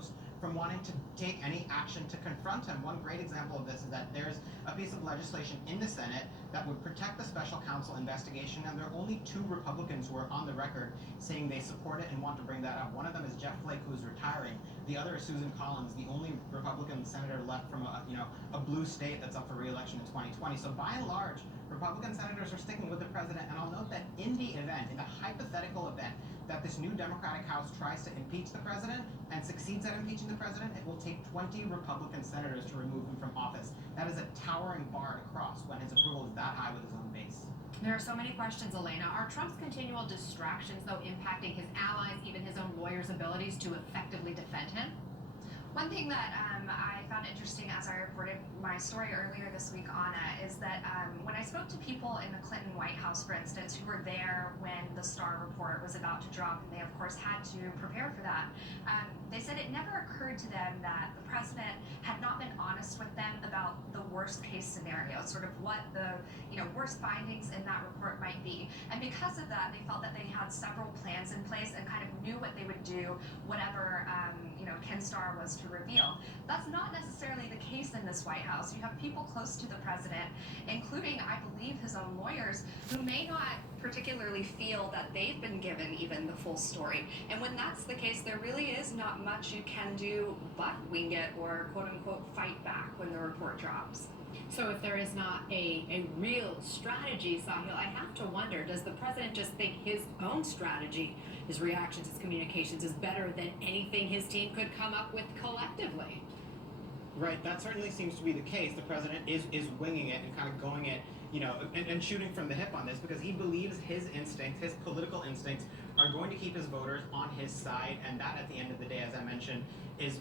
House from wanting to take any action to confront him. One great example of this is that there's a piece of legislation in the Senate that would protect the special counsel investigation, and there are only two Republicans who are on the record saying they support it and want to bring that up. One of them is Jeff Flake, who's retiring. The other is Susan Collins, the only Republican senator left from a blue state that's up for re-election in 2020. So by and large, Republican senators are sticking with the president. And I'll note that in the event, in the hypothetical event, that this new Democratic House tries to impeach the president and succeeds at impeaching the president, it will take 20 Republican senators to remove him from office. That is a towering bar to cross when his approval is that high with his own base. There are so many questions, Elena. Are Trump's continual distractions, though, impacting his allies, even his own lawyers' abilities to effectively defend him? One thing that I found interesting as I reported my story earlier this week, Anna, is that when I spoke to people in the Clinton White House, for instance, who were there when the Starr report was about to drop, and they of course had to prepare for that, they said it never occurred to them that the president had not been honest with them about the worst case scenario, sort of what the worst findings in that report might be. And because of that, they felt that they had several plans in place and kind of knew what they would do, whatever Ken Starr was to reveal. That's not necessarily the case in this White House. You have people close to the president, including, I believe, his own lawyers, who may not particularly feel that they've been given even the full story. And when that's the case, there really is not much you can do but wing it or quote-unquote fight back when the report drops. So if there is not a real strategy, Sahil, I have to wonder, does the president just think his own strategy, his reactions, his communications is better than anything his team could come up with collectively? Right, that certainly seems to be the case. The president is winging it and kind of going it, and shooting from the hip on this because he believes his instincts, his political instincts, are going to keep his voters on his side, and that, at the end of the day, as I mentioned, is,